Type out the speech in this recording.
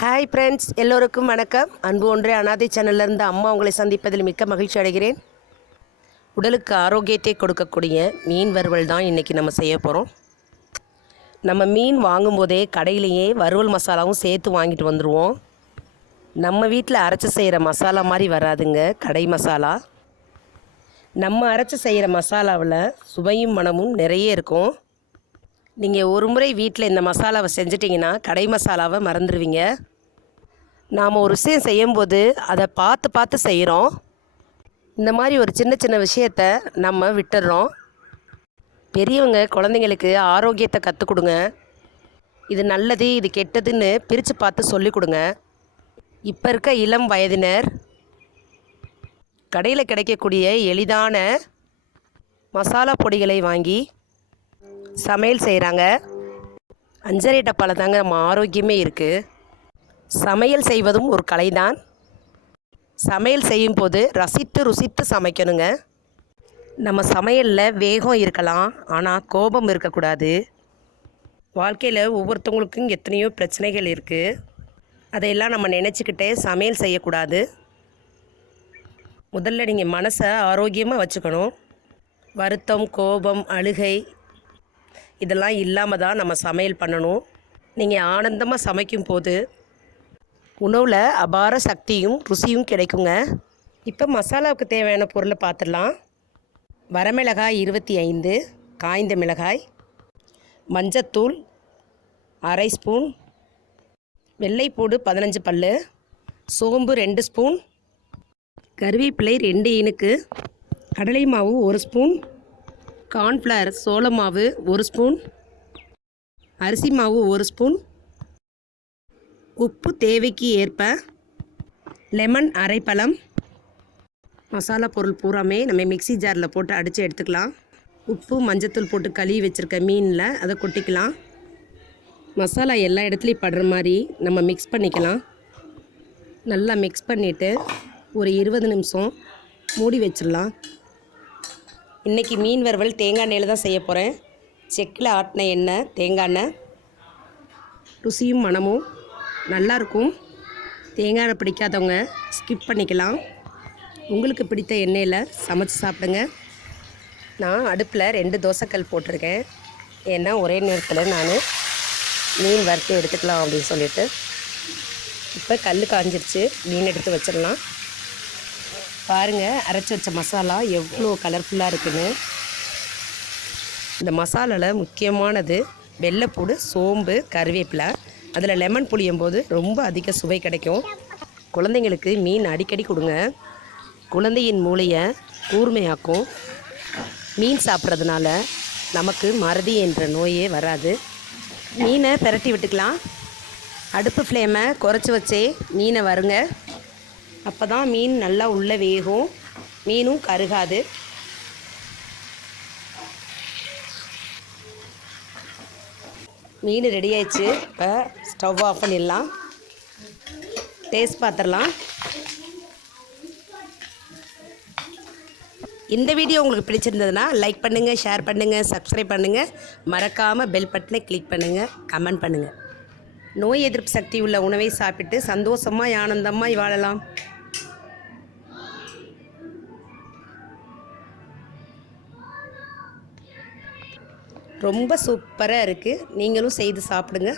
Hi friends எல்லோருக்கும் வணக்கம். அன்பு ஒன்றே அனாதை சேனல்லேருந்து அம்மா உங்களை சந்திப்பதில் மிக்க மகிழ்ச்சி அடைகிறேன். உடலுக்கு ஆரோக்கியத்தை கொடுக்கக்கூடிய மீன் வறுவல் தான் இன்றைக்கி நம்ம செய்ய போகிறோம் நம்ம மீன் வாங்கும்போதே கடையிலேயே வறுவல் மசாலாவும் சேர்த்து வாங்கிட்டு வந்துடுவோம் நம்ம வீட்டில் அரைச்சி செய்கிற மசாலா மாதிரி வராதுங்க கடை மசாலா. நம்ம அரைச்சி செய்கிற மசாலாவில் சுவையும் மணமும் நிறைய இருக்கும். நீங்கள் ஒரு முறை வீட்டில் இந்த மசாலாவை செஞ்சிட்டிங்கன்னா கடை மசாலாவை மறந்துடுவீங்க நாம் ஒரு விஷயம் செய்யும்போது அதை பார்த்து பார்த்து செய்கிறோம் இந்த மாதிரி ஒரு சின்ன சின்ன விஷயத்த நம்ம விட்டுடுறோம் பெரியவங்க குழந்தைங்களுக்கு ஆரோக்கியத்தை கற்றுக் கொடுங்க. இது நல்லது இது கெட்டதுன்னு பிரித்து பார்த்து சொல்லிக் கொடுங்க. இப்போ இருக்க இளம் வயதினர் கடையில் கிடைக்கக்கூடிய எளிதான மசாலா பொடிகளை வாங்கி சமையல் செய்கிறாங்க அஞ்சரை டப்பாவில் தாங்க நம்ம ஆரோக்கியமே இருக்குது சமையல் செய்வதும் ஒரு கலைதான். சமையல் செய்யும்போது ரசித்து ருசித்து சமைக்கணுங்க. நம்ம சமையலில் வேகம் இருக்கலாம் ஆனால் கோபம் இருக்கக்கூடாது. வாழ்க்கையில் ஒவ்வொருத்தவங்களுக்கும் எத்தனையோ பிரச்சனைகள் இருக்குது அதையெல்லாம் நம்ம நினச்சிக்கிட்டே சமையல் செய்யக்கூடாது. முதல்ல நீங்கள் மனசை ஆரோக்கியமாக வச்சுக்கணும். வருத்தம் கோபம் அழுகை இதெல்லாம் இல்லாமல் தான் நம்ம சமையல் பண்ணணும். நீங்கள் ஆனந்தமாக சமைக்கும் போது உணவில் அபார சக்தியும் ருசியும் கிடைக்குங்க. இப்போ மசாலாவுக்கு தேவையான பொருளை பார்த்துடலாம் வரமிளகாய் இருபத்தி ஐந்து காய்ந்த மிளகாய் மஞ்சத்தூள் அரை ஸ்பூன் வெள்ளைப்பூடு பதினஞ்சு பல் சோம்பு ரெண்டு ஸ்பூன் கருவேப்பிலை ரெண்டு இனுக்கு கடலை மாவு ஒரு ஸ்பூன் கார்ன்ஃப்ளவர் சோள மாவு ஒரு ஸ்பூன் அரிசி மாவு ஒரு ஸ்பூன் உப்பு தேவைக்கு ஏற்ப லெமன் அரைப்பழம் மசாலா பொருள் பூராமே நம்ம மிக்ஸி ஜாரில் போட்டு அடித்து எடுத்துக்கலாம். உப்பு மஞ்சத்தூள் போட்டு கழுவி வச்சுருக்க மீனில் அதை கொட்டிக்கலாம். மசாலா எல்லா இடத்துலையும் படுற மாதிரி நம்ம மிக்ஸ் பண்ணிக்கலாம். நல்லா மிக்ஸ் பண்ணிவிட்டு ஒரு இருபது நிமிஷம் மூடி வச்சிடலாம். இன்றைக்கி மீன் வறுவல் தேங்காய் எண்ணெயில் தான் செய்ய போகிறேன் செக்கில் ஆட்டின எண்ணெய் தேங்காய் எண்ணெய் ருசியும் மணமும் நல்லாயிருக்கும். தேங்காய் பிடிக்காதவங்க ஸ்கிப் பண்ணிக்கலாம். உங்களுக்கு பிடித்த எண்ணெயில் சமைச்சு சாப்பிடுங்க. நான் அடுப்பில் ரெண்டு தோசைக்கல் போட்டிருக்கேன். ஏன்னா ஒரே நேரத்தில் நான் மீன் வறுத்து எடுத்துக்கலாம் அப்படின்னு சொல்லிட்டு. இப்போ கல் காஞ்சிருச்சு மீன் எடுத்து வச்சிடலாம். பாருங்கள் அரைச்சி வச்ச மசாலா எவ்வளோ கலர்ஃபுல்லாக இருக்குன்னு. இந்த மசாலாவில் முக்கியமானது வெள்ளைப்பூடு சோம்பு கருவேப்பிலை. அதில் லெமன் புளியும் போது ரொம்ப அதிக சுவை கிடைக்கும். குழந்தைங்களுக்கு மீன் அடிக்கடி கொடுங்க. குழந்தையின் மூளையை கூர்மையாக்கும். மீன் சாப்பிட்றதுனால நமக்கு மறதி என்ற நோயே வராது. மீனை பிரட்டி விட்டுக்கலாம். அடுப்பு ஃப்ளேமை குறைச்சி வச்சே மீனை வருங்க. அப்போ தான் மீன் நல்லா உள்ளே வேகும். மீனும் கருகாது. மீன் ரெடி ஆயிடுச்சு இப்போ ஸ்டவ் ஆஃப் பண்ணிடலாம். டேஸ்ட் பார்த்துடலாம். இந்த வீடியோ உங்களுக்கு பிடிச்சிருந்ததுன்னா லைக் பண்ணுங்கள் ஷேர் பண்ணுங்கள் சப்ஸ்கிரைப் பண்ணுங்கள் மறக்காமல் பெல் பட்டனை கிளிக் பண்ணுங்கள் கமெண்ட் பண்ணுங்கள் நோய் எதிர்ப்பு சக்தி உள்ள உணவை சாப்பிட்டு சந்தோஷமாக ஆனந்தமாக வாழலாம். ரொம்ப சூப்பராக இருக்குது நீங்களும் செய்து சாப்பிடுங்க.